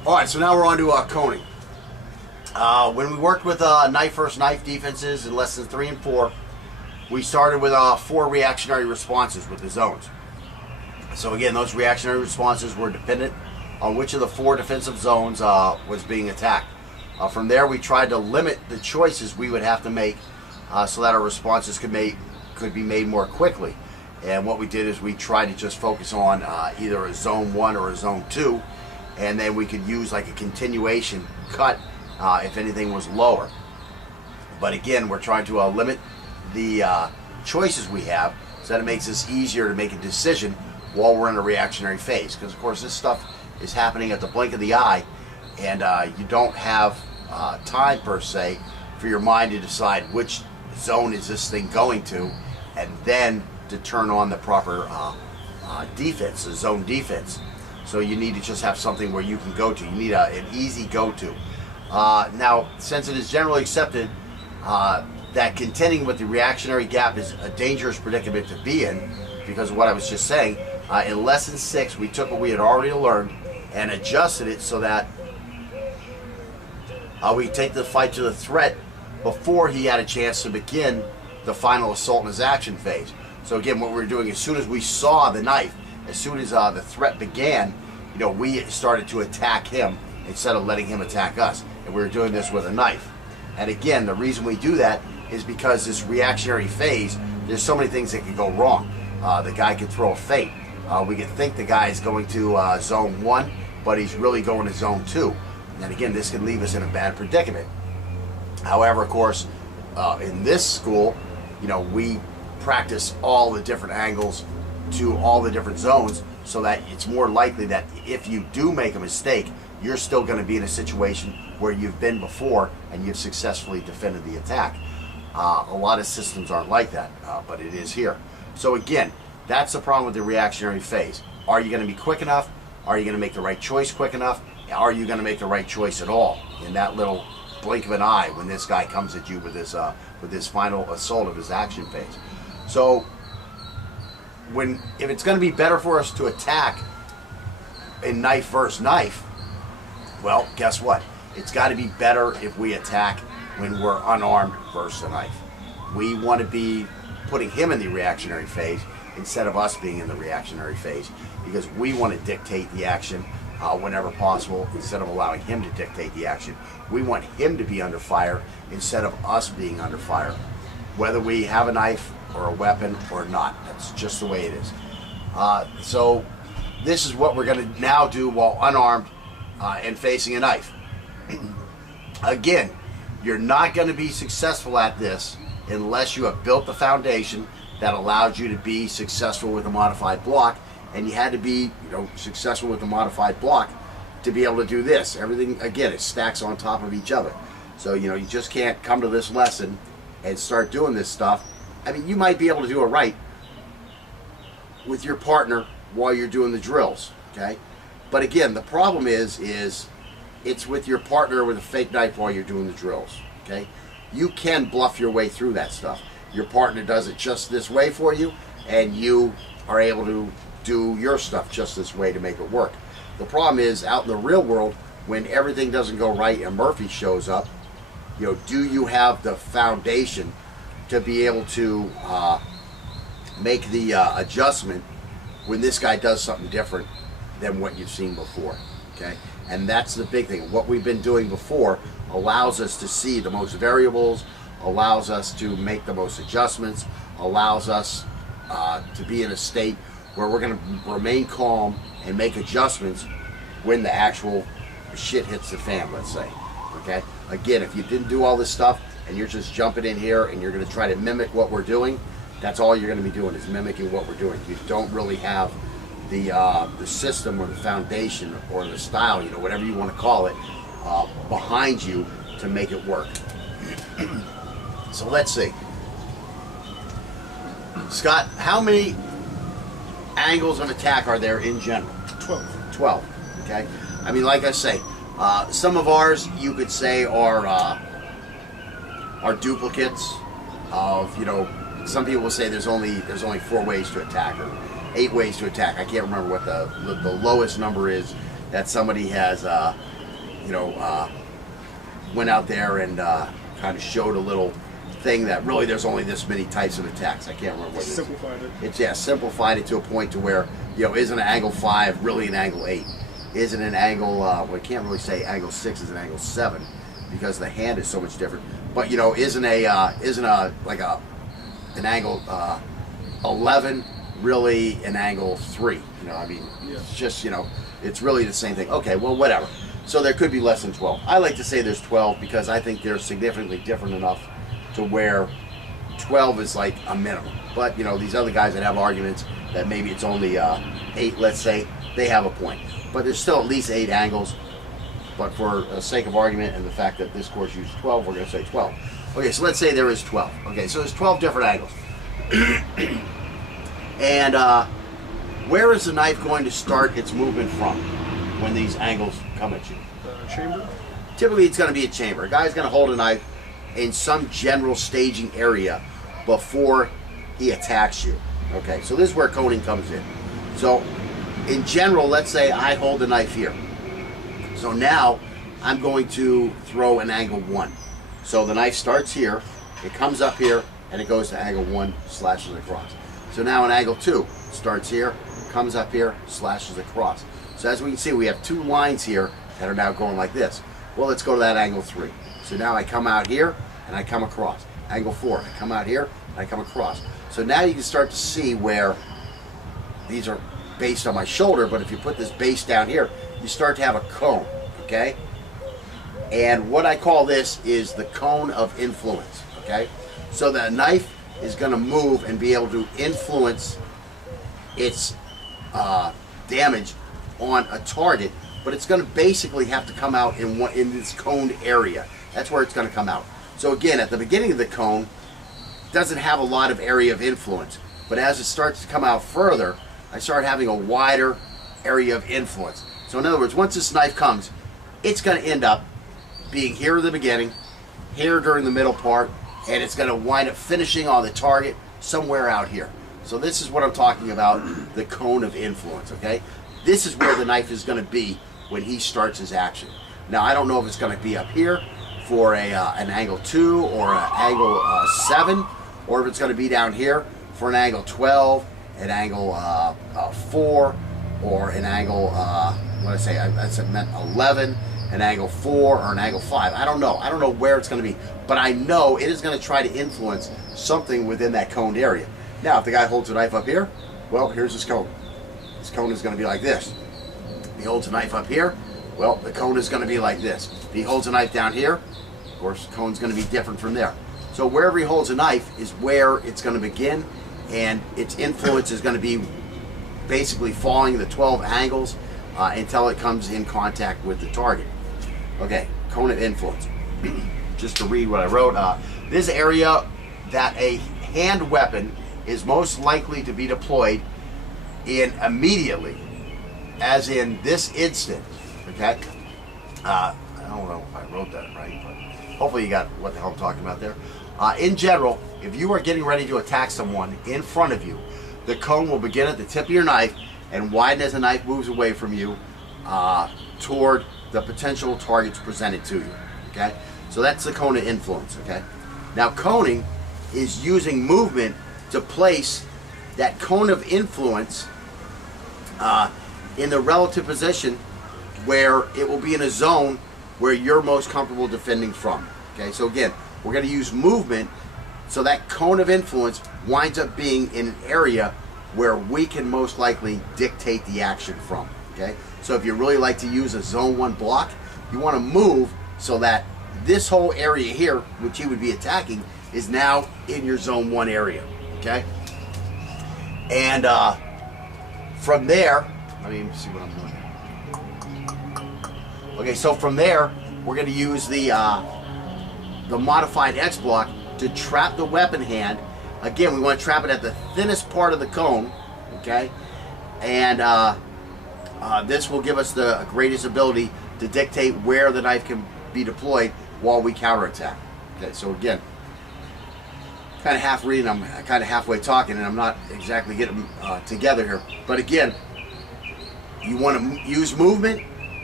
Alright, so now we're on to coning. When we worked with knife versus knife defenses in lessons 3 and 4, we started with 4 reactionary responses with the zones. So again, those reactionary responses were dependent on which of the 4 defensive zones was being attacked. From there, we tried to limit the choices we would have to make so that our responses could be made more quickly. And what we did is we tried to just focus on either a zone 1 or a zone 2, and then we could use like a continuation cut if anything was lower. But again, we're trying to limit the choices we have so that it makes it easier to make a decision while we're in a reactionary phase. Because of course this stuff is happening at the blink of the eye, and you don't have time per se for your mind to decide which zone is this thing going to, and then to turn on the proper defense, the zone defense. So you need to just have something where you can go to. You need an easy go-to. Now, since it is generally accepted that contending with the reactionary gap is a dangerous predicament to be in, because of what I was just saying, in lesson 6 we took what we had already learned and adjusted it so that we take the fight to the threat before he had a chance to begin the final assault in his action phase. So again, what we were doing, as soon as we saw the knife, as soon as the threat began, we started to attack him instead of letting him attack us. And we were doing this with a knife. And again, the reason we do that is because this reactionary phase, there's so many things that can go wrong. The guy could throw a feint. We could think the guy is going to zone 1, but he's really going to zone 2. And again, this can leave us in a bad predicament. However, of course, in this school, we practice all the different angles to all the different zones, so that it's more likely that if you do make a mistake, you're still going to be in a situation where you've been before and you've successfully defended the attack. A lot of systems aren't like that, but it is here. So again, that's the problem with the reactionary phase. Are you going to be quick enough? Are you going to make the right choice quick enough? Are you going to make the right choice at all in that little blink of an eye when this guy comes at you with this final assault of his action phase? So if it's going to be better for us to attack in knife versus knife, well, guess what? It's got to be better if we attack when we're unarmed versus a knife. We want to be putting him in the reactionary phase instead of us being in the reactionary phase, because we want to dictate the action whenever possible instead of allowing him to dictate the action. We want him to be under fire instead of us being under fire, whether we have a knife or a weapon or not. That's just the way it is. So this is what we're going to now do while unarmed and facing a knife. Again, you're not going to be successful at this unless you have built the foundation that allows you to be successful with a modified block, and you had to be successful with a modified block to be able to do this. Everything, again, it stacks on top of each other. So you just can't come to this lesson and start doing this stuff. I mean, you might be able to do it right with your partner while you're doing the drills, okay? But again, the problem is it's with your partner with a fake knife while you're doing the drills, okay? You can bluff your way through that stuff. Your partner does it just this way for you, and you are able to do your stuff just this way to make it work. The problem is, out in the real world, when everything doesn't go right and Murphy shows up, do you have the foundation to be able to make the adjustment when this guy does something different than what you've seen before, okay? And that's the big thing. What we've been doing before allows us to see the most variables, allows us to make the most adjustments, allows us to be in a state where we're going to remain calm and make adjustments when the actual shit hits the fan, let's say, okay? Again, if you didn't do all this stuff and you're just jumping in here and you're going to try to mimic what we're doing, that's all you're going to be doing, is mimicking what we're doing. You don't really have the system or the foundation or the style, whatever you want to call it, behind you to make it work. So let's see. Scott, how many angles of attack are there in general? 12. 12, okay? I mean, like I say, some of ours you could say are duplicates of, some people will say there's only 4 ways to attack, or 8 ways to attack. I can't remember what the lowest number is that somebody has, you know, went out there and kind of showed a little thing that really there's only this many types of attacks. I can't remember what it is. Simplified it. It's, yeah, simplified it to a point to where, you know, isn't an angle 5 really an angle 8? Isn't an angle, well, I can't really say angle 6 is an angle 7 because the hand is so much different. But, you know, isn't like an angle 11 really an angle 3? You know, I mean, Yeah. it's just, you know, it's really the same thing. Okay, well, whatever. So there could be less than 12. I like to say there's 12 because I think they're significantly different enough to where 12 is like a minimum. But, you know, these other guys that have arguments that maybe it's only 8, let's say, they have a point. But there's still at least 8 angles. But for the sake of argument and the fact that this course uses 12, we're going to say 12. Okay, so let's say there is 12. Okay, so there's 12 different angles. And where is the knife going to start its movement from when these angles come at you? Chamber? Typically it's going to be a chamber. A guy's going to hold a knife in some general staging area before he attacks you. Okay, so this is where coning comes in. So in general, let's say I hold the knife here. So now I'm going to throw an angle 1. So the knife starts here, it comes up here, and it goes to angle 1, slashes across. So now an angle 2 starts here, comes up here, slashes across. So as we can see, we have 2 lines here that are now going like this. Well, let's go to that angle 3. So now I come out here and I come across. Angle 4, I come out here and I come across. So now you can start to see where these are based on my shoulder, but if you put this base down here, you start to have a cone, okay? And what I call this is the cone of influence, okay? So the knife is going to move and be able to influence its damage on a target, but it's going to basically have to come out in this coned area. That's where it's going to come out. So again, at the beginning of the cone, it doesn't have a lot of area of influence, but as it starts to come out further, I start having a wider area of influence. So in other words, once this knife comes, it's going to end up being here at the beginning, here during the middle part, and it's going to wind up finishing on the target somewhere out here. So this is what I'm talking about, the cone of influence, okay? This is where the knife is going to be when he starts his action. Now, I don't know if it's going to be up here for an angle 2 or an angle 7, or if it's going to be down here for an angle 12, an angle 4, or an angle, what did I say? I meant 11, an angle 4, or an angle 5. I don't know. I don't know where it's going to be, but I know it is going to try to influence something within that coned area. Now, if the guy holds a knife up here, well, here's his cone. His cone is going to be like this. If he holds a knife up here, well, the cone is going to be like this. If he holds a knife down here, of course, the cone is going to be different from there. So wherever he holds a knife is where it's going to begin, and its influence is going to be basically following the 12 angles until it comes in contact with the target. Okay, cone of influence. Just to read what I wrote, this area that a hand weapon is most likely to be deployed in immediately, as in this instant, okay? I don't know if I wrote that right, but hopefully you got what the hell I'm talking about there. In general, if you are getting ready to attack someone in front of you, the cone will begin at the tip of your knife and widen as the knife moves away from you toward the potential targets presented to you, okay? So that's the cone of influence, okay? Now, coning is using movement to place that cone of influence in the relative position where it will be in a zone where you're most comfortable defending from. Okay, so again, we're going to use movement so that cone of influence winds up being in an area where we can most likely dictate the action from. Okay, so if you really like to use a zone 1 block, you want to move so that this whole area here, which you would be attacking, is now in your zone 1 area. Okay, and from there, let me see what I'm doing. Okay, so from there, we're going to use the modified X block to trap the weapon hand. Again, we want to trap it at the thinnest part of the cone, okay? And this will give us the greatest ability to dictate where the knife can be deployed while we counterattack. Okay, so again, kind of half reading, I'm kind of halfway talking, and I'm not exactly getting together here. But again, you want to use movement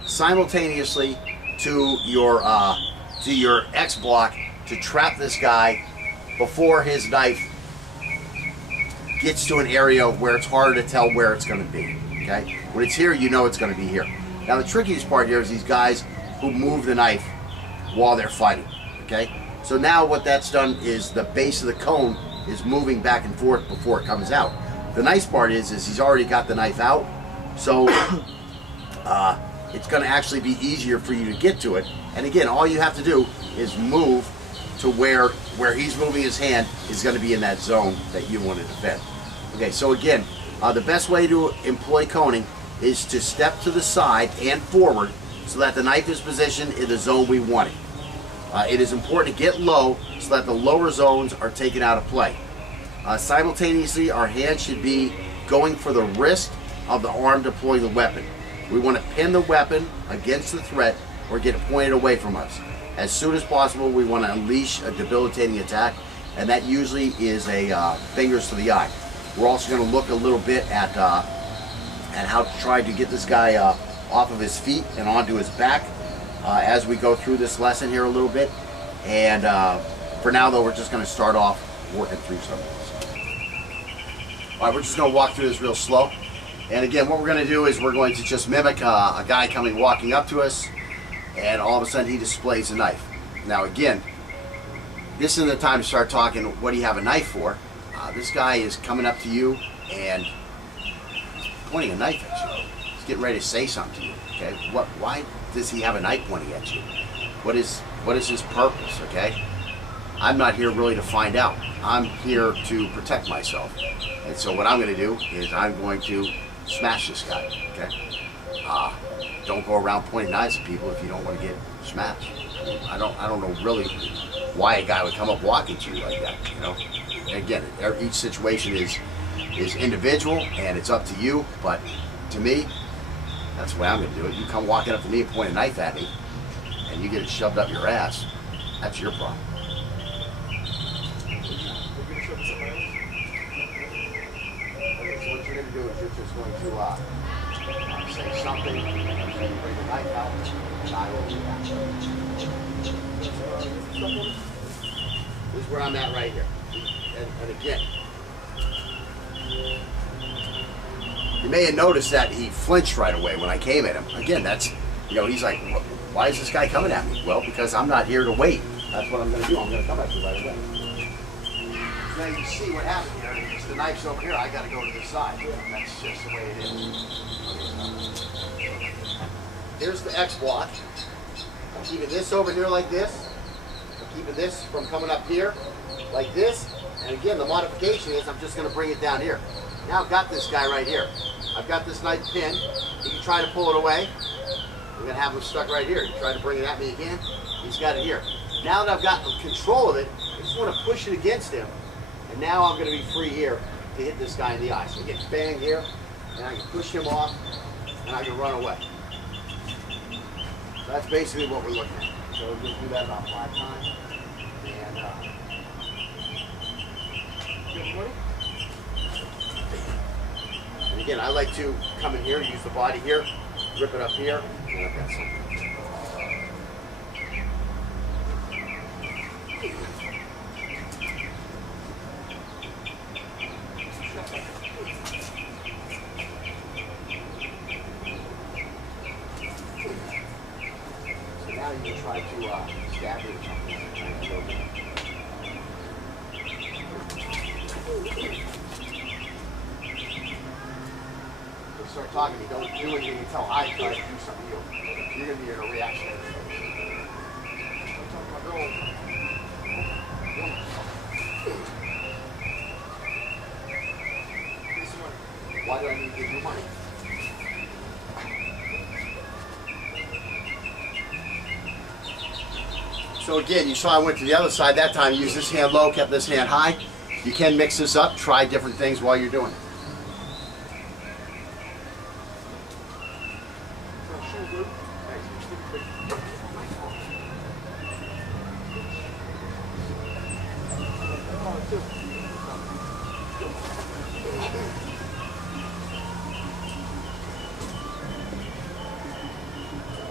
simultaneously to your X block to trap this guy before his knife gets to an area where it's harder to tell where it's going to be. Okay, when it's here, you know it's going to be here. Now the trickiest part here is these guys who move the knife while they're fighting. Okay, so now what that's done is the base of the cone is moving back and forth before it comes out. The nice part is he's already got the knife out, so it's going to actually be easier for you to get to it. And again, all you have to do is move to where he's moving his hand is going to be in that zone that you want to defend. Okay, so again, the best way to employ coning is to step to the side and forward so that the knife is positioned in the zone we want it. It is important to get low so that the lower zones are taken out of play. Simultaneously, our hand should be going for the wrist of the arm deploying the weapon. We want to pin the weapon against the threat or get it pointed away from us. As soon as possible, we want to unleash a debilitating attack, and that usually is a fingers to the eye. We're also going to look a little bit at how to try to get this guy off of his feet and onto his back as we go through this lesson here a little bit. And for now, though, we're just going to start off working through some of this. All right, we're just going to walk through this real slow. And again, what we're going to do is we're going to just mimic a guy walking up to us, and all of a sudden he displays a knife. Now again, this isn't the time to start talking, what do you have a knife for? This guy is coming up to you and he's pointing a knife at you. He's getting ready to say something to you. Okay, why does he have a knife pointing at you? What is his purpose? Okay, I'm not here really to find out. I'm here to protect myself. And so what I'm going to do is I'm going to smash this guy. Okay, don't go around pointing knives at people if you don't want to get smashed. I don't know really why a guy would come up walking to you like that. You know, and again, each situation is individual and it's up to you. But to me, that's the way I'm going to do it. You come walking up to me and point a knife at me, and you get it shoved up your ass. That's your problem. What you're going to do is you're just going to say something, and then bring the knife out, and I will react. This is where I'm at right here. And again, you may have noticed that he flinched right away when I came at him. Again, that's, you know, he's like, why is this guy coming at me? Well, because I'm not here to wait. That's what I'm going to do. I'm going to come at you right away. Now you see what happened here. The knife's over here. I got to go to the side. That's just the way it is. Here's the X block. I'm keeping this over here like this. I'm keeping this from coming up here like this. And again, the modification is I'm just going to bring it down here. Now I've got this guy right here. I've got this knife pinned. He can try to pull it away. I'm going to have him stuck right here. He tried to bring it at me again. He's got it here. Now that I've got control of it, I just want to push it against him. And now I'm going to be free here to hit this guy in the eye. So I get bang here, and I can push him off, and I can run away. So that's basically what we're looking at. So we'll do that about 5 times. And again, I like to come in here, use the body here, rip it up here, and I've got something. So now you can try to stab it or something. Start talking to me, don't do anything until I try to do something to you. You're going to be in a reactionary phase. Why do I need to give you money? So again, you saw I went to the other side that time, used this hand low, kept this hand high. You can mix this up, try different things while you're doing it.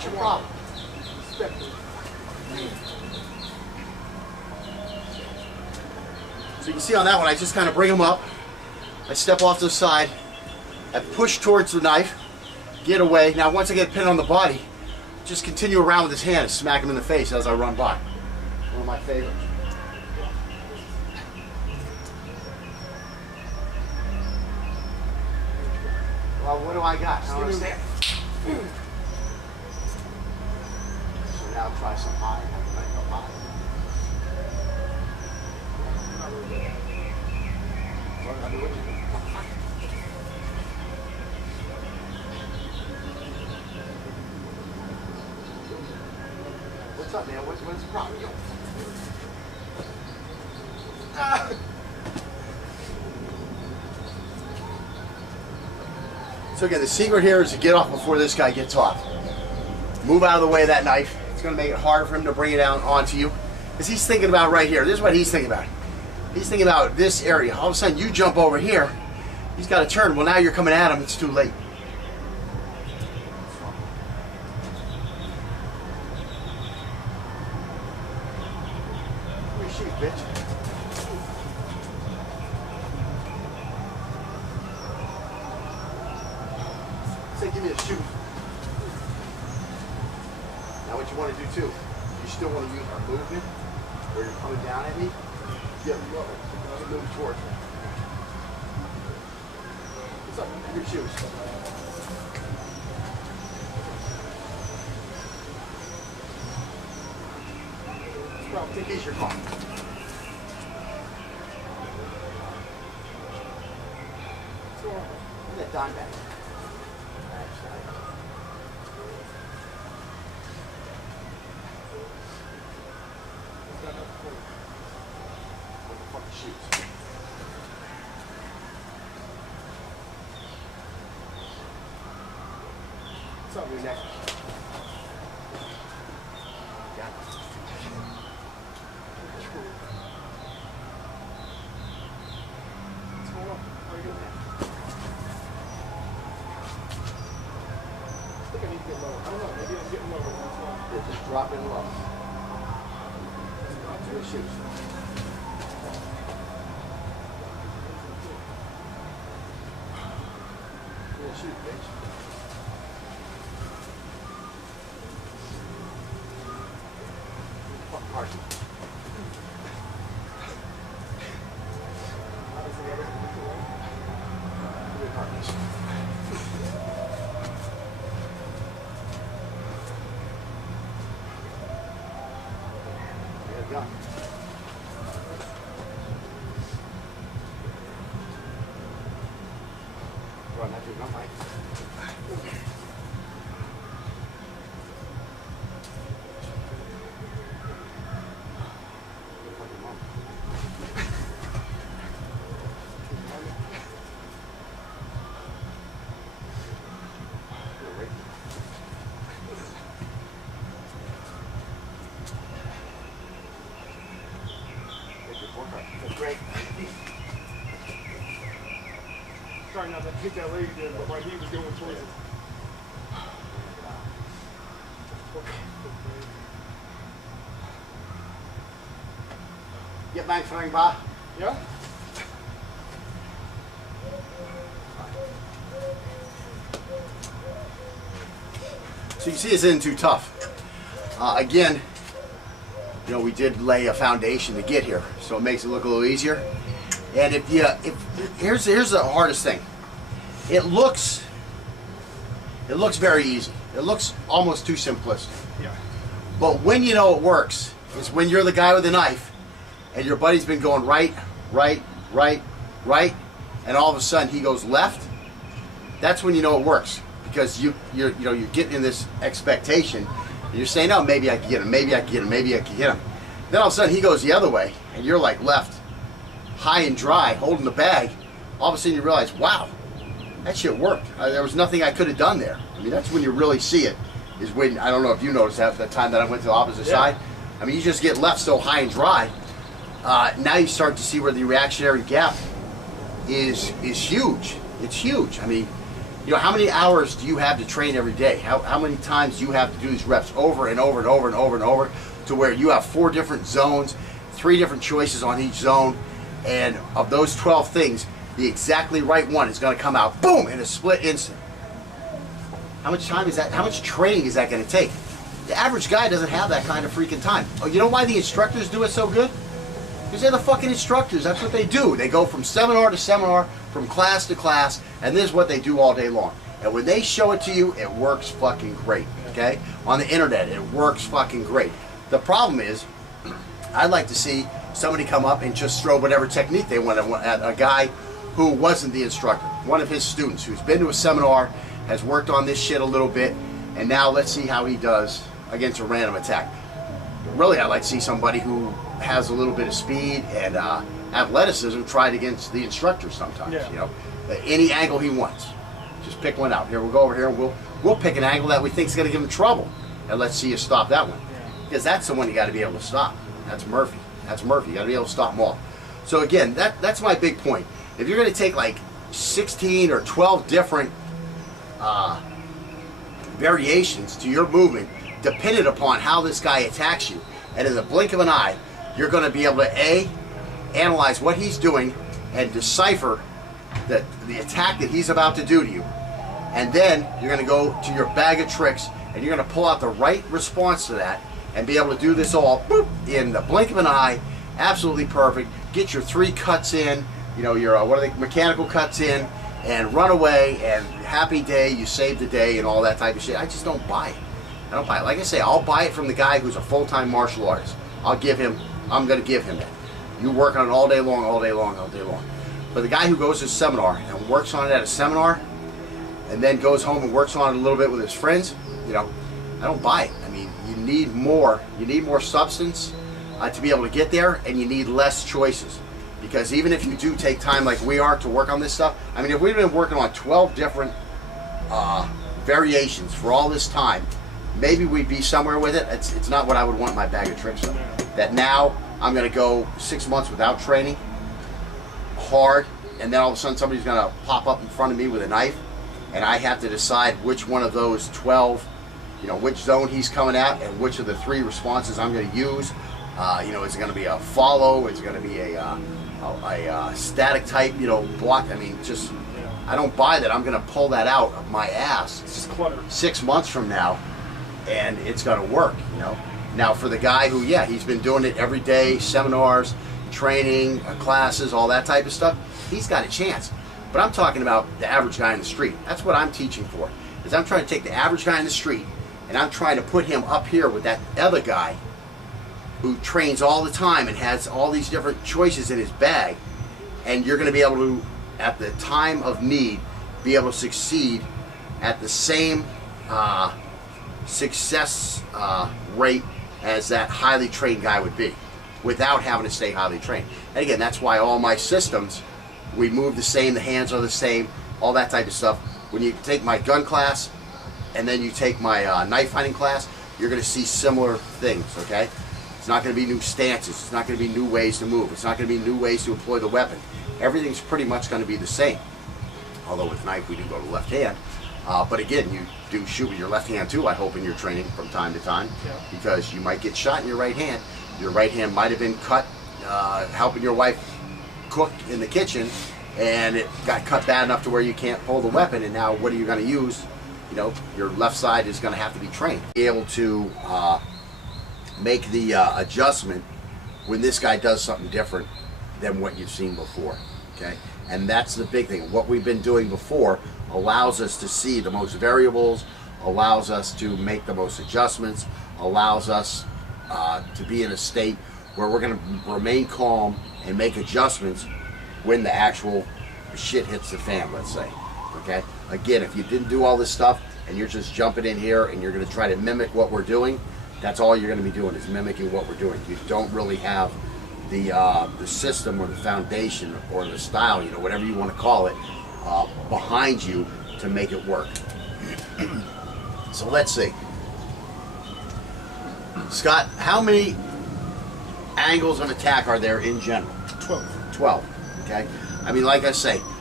What's your problem? So you can see on that one, I just kind of bring him up. I step off to the side. I push towards the knife. Get away. Now once I get a pin on the body, just continue around with his hand and smack him in the face as I run by. One of my favorites. Well, what do I got? I don't understand. So now try some high. Go high. What's up, man? What's the problem? So again, the secret here is to get off before this guy gets off. Move out of the way of that knife. It's going to make it harder for him to bring it down onto you. Because he's thinking about right here. This is what he's thinking about. He's thinking about this area. All of a sudden, you jump over here. He's got to turn. Well, now you're coming at him. It's too late. Where you shoot, bitch? Say, give me a shoot. Now, what you want to do too? You still want to use our movement, where you're coming down at me. Yeah, move towards me. What's up? Your shoes. Bro, take these your car. Look at that dime bag. Shoot. What's up, your neck? Got it. What's going on? How are you doing that? I think I need to get lower. I don't know. Maybe I'm getting lower. Yeah, just drop in low. To your shoes. Shoot, bitch. Fuck Marty. There you go. Bro, not your gun, Mike. That's great. Sorry not to hit that leg there, but right, he was going towards it. Get back throwing bar. Yeah? So you see this isn't too tough. Again, you know, we did lay a foundation to get here, so it makes it look a little easier. And here's the hardest thing. It looks very easy. It looks almost too simplistic. Yeah. But when you know it works, is when you're the guy with the knife, and your buddy's been going right, right, right, right, and all of a sudden he goes left. That's when you know it works, because you're getting in this expectation. And you're saying, oh, maybe I can get him, maybe I can get him, maybe I can get him. Then all of a sudden he goes the other way, and you're like left, high and dry, holding the bag. All of a sudden you realize, wow, that shit worked. There was nothing I could have done there. I mean, that's when you really see it, is when, I don't know if you noticed that time that I went to the opposite side. I mean, you just get left so high and dry. Now you start to see where the reactionary gap is huge. It's huge. I mean, You know, how many hours do you have to train every day? How many times do you have to do these reps over and over and over and over and over, to where you have 4 different zones, 3 different choices on each zone, and of those 12 things, the exactly right one is going to come out, boom, in a split instant. How much time is that? How much training is that going to take? The average guy doesn't have that kind of freaking time. Oh, you know why the instructors do it so good? Because they're the fucking instructors. That's what they do. They go from seminar to seminar, from class to class, and this is what they do all day long. And when they show it to you, it works fucking great, okay? On the internet, it works fucking great. The problem is, I'd like to see somebody come up and just throw whatever technique they want at a guy who wasn't the instructor. One of his students who's been to a seminar, has worked on this shit a little bit, and now let's see how he does against a random attack. Really, I'd like to see somebody who has a little bit of speed and athleticism tried against the instructor sometimes. Yeah. You know, any angle he wants. Just pick one out. Here, we'll go over here and we'll pick an angle that we think is going to give him trouble, and let's see you stop that one. Because that's the one you got to be able to stop. That's Murphy. That's Murphy. You got to be able to stop them all. So again, that's my big point. If you're going to take like 16 or 12 different variations to your movement, dependent upon how this guy attacks you, and in the blink of an eye, you're going to be able to analyze what he's doing and decipher the attack that he's about to do to you, and then you're going to go to your bag of tricks and you're going to pull out the right response to that and be able to do this all boop, in the blink of an eye, absolutely perfect. Get your 3 cuts in, you know, your mechanical cuts in, and run away, and happy day, you saved the day, and all that type of shit. I just don't buy it. I don't buy it. Like I say, I'll buy it from the guy who's a full-time martial artist. I'm going to give him that. You work on it all day long, all day long, all day long. But the guy who goes to a seminar and works on it at a seminar, and then goes home and works on it a little bit with his friends, you know, I don't buy it. I mean, you need more substance to be able to get there, and you need less choices. Because even if you do take time like we are to work on this stuff, I mean, if we've been working on 12 different variations for all this time, maybe we'd be somewhere with it. It's not what I would want my bag of tricks though. That now I'm going to go 6 months without training hard, and then all of a sudden somebody's going to pop up in front of me with a knife, and I have to decide which one of those 12, you know, which zone he's coming at, and which of the 3 responses I'm going to use. You know, is it going to be a follow? Is it going to be a static type, you know, block? I mean, just, I don't buy that I'm going to pull that out of my ass. It's just clutter. 6 months from now, and it's going to work, you know. Now, for the guy who, yeah, he's been doing it every day, seminars, training, classes, all that type of stuff, he's got a chance. But I'm talking about the average guy in the street. That's what I'm teaching for, is I'm trying to take the average guy in the street, and I'm trying to put him up here with that other guy who trains all the time and has all these different choices in his bag, and you're going to be able to, at the time of need, be able to succeed at the same success rate as that highly trained guy would be, without having to stay highly trained. And again, that's why all my systems, we move the same, the hands are the same, all that type of stuff. When you take my gun class and then you take my knife fighting class, you're going to see similar things, okay? It's not going to be new stances. It's not going to be new ways to move. It's not going to be new ways to employ the weapon. Everything's pretty much going to be the same. Although with knife, we do go to the left hand. But again, you do shoot with your left hand too, I hope, in your training from time to time. Yeah. Because you might get shot in your right hand. Your right hand might have been cut helping your wife cook in the kitchen, and it got cut bad enough to where you can't pull the weapon, and now what are you going to use? You know, your left side is going to have to be trained. Be able to make the adjustment when this guy does something different than what you've seen before, okay? And that's the big thing. What we've been doing before allows us to see the most variables, allows us to make the most adjustments, allows us to be in a state where we're going to remain calm and make adjustments when the actual shit hits the fan, let's say, okay? Again, if you didn't do all this stuff and you're just jumping in here and you're going to try to mimic what we're doing, that's all you're going to be doing, is mimicking what we're doing. You don't really have the system or the foundation or the style, you know, whatever you want to call it, behind you to make it work. So let's see. Scott, how many angles of attack are there in general? 12. 12, okay? I mean, like I say,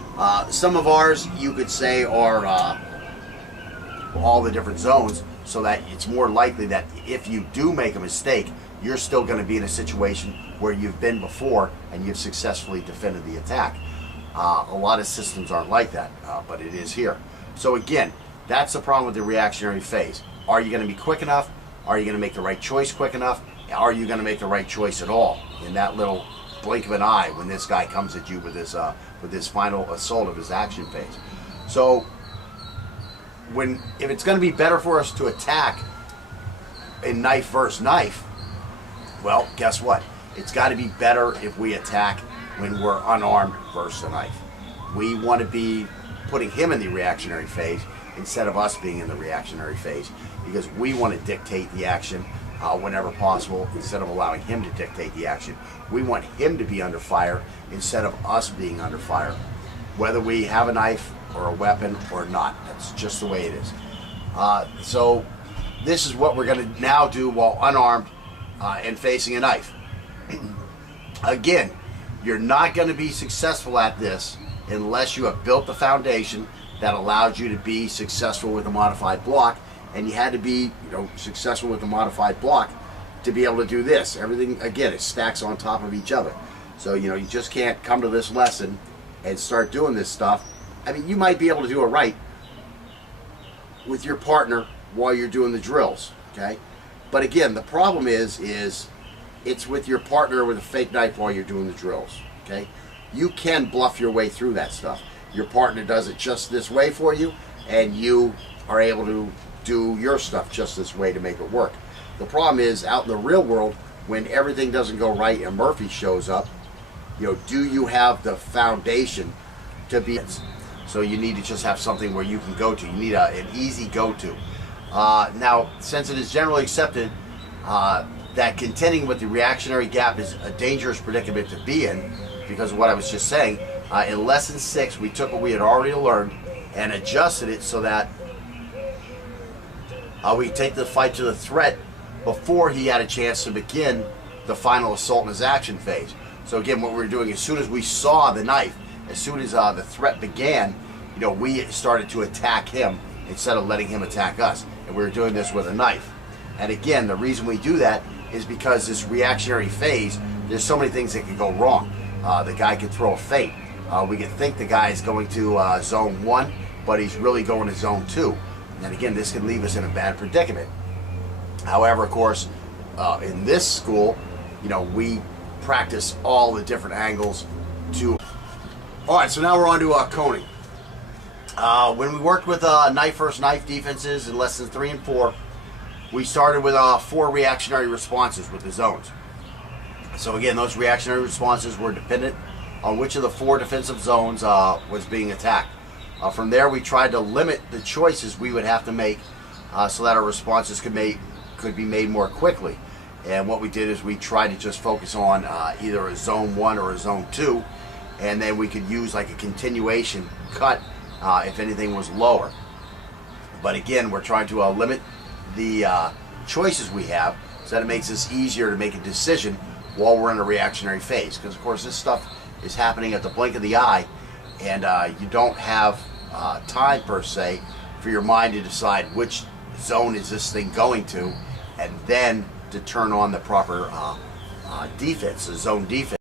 Some of ours, you could say, are all the different zones, so that it's more likely that if you do make a mistake, you're still going to be in a situation where you've been before and you've successfully defended the attack. A lot of systems aren't like that, but it is here. So again, that's the problem with the reactionary phase. Are you going to be quick enough? Are you going to make the right choice quick enough? Are you going to make the right choice at all in that little blink of an eye when this guy comes at you with his final assault of his action phase? So if it's going to be better for us to attack in knife versus knife, well, guess what? It's got to be better if we attack when we're unarmed versus a knife. We want to be putting him in the reactionary phase instead of us being in the reactionary phase, because we want to dictate the action whenever possible instead of allowing him to dictate the action. We want him to be under fire instead of us being under fire, whether we have a knife or a weapon or not. That's just the way it is. So this is what we're going to now do while unarmed and facing a knife. Again, you're not going to be successful at this unless you have built the foundation that allows you to be successful with a modified block, and you had to be, successful with a modified block to be able to do this. Everything, again, it stacks on top of each other. So, you just can't come to this lesson and start doing this stuff. I mean, you might be able to do it right with your partner while you're doing the drills, okay? But again, the problem is it's with your partner with a fake knife while you're doing the drills, okay? You can bluff your way through that stuff. Your partner does it just this way for you, and you are able to do your stuff just this way to make it work. The problem is, out in the real world, when everything doesn't go right and Murphy shows up, do you have the foundation to be? So you need to just have something where you can go to. You need an easy go-to. Now, since it is generally accepted that contending with the reactionary gap is a dangerous predicament to be in, because of what I was just saying, in lesson 6 we took what we had already learned and adjusted it so that we could take the fight to the threat before he had a chance to begin the final assault in his action phase. So again, what we were doing, as soon as we saw the knife, as soon as the threat began, we started to attack him instead of letting him attack us. And we were doing this with a knife. And again, the reason we do that is because this reactionary phase, there's so many things that can go wrong. The guy could throw a feint. We could think the guy is going to zone 1, but he's really going to zone 2. And again, this can leave us in a bad predicament. However, of course, in this school, we practice all the different angles to... Alright, so now we're on to coning. When we worked with knife versus knife defenses in lessons 3 and 4, we started with 4 reactionary responses with the zones. So again, those reactionary responses were dependent on which of the 4 defensive zones was being attacked. From there, we tried to limit the choices we would have to make so that our responses could be made more quickly. And what we did is we tried to just focus on either a zone 1 or a zone 2, and then we could use like a continuation cut if anything was lower. But again, we're trying to limit the choices we have so that it makes it easier to make a decision while we're in a reactionary phase. Because of course this stuff is happening at the blink of the eye, and you don't have time per se for your mind to decide which zone is this thing going to, and then to turn on the proper defense, the zone defense.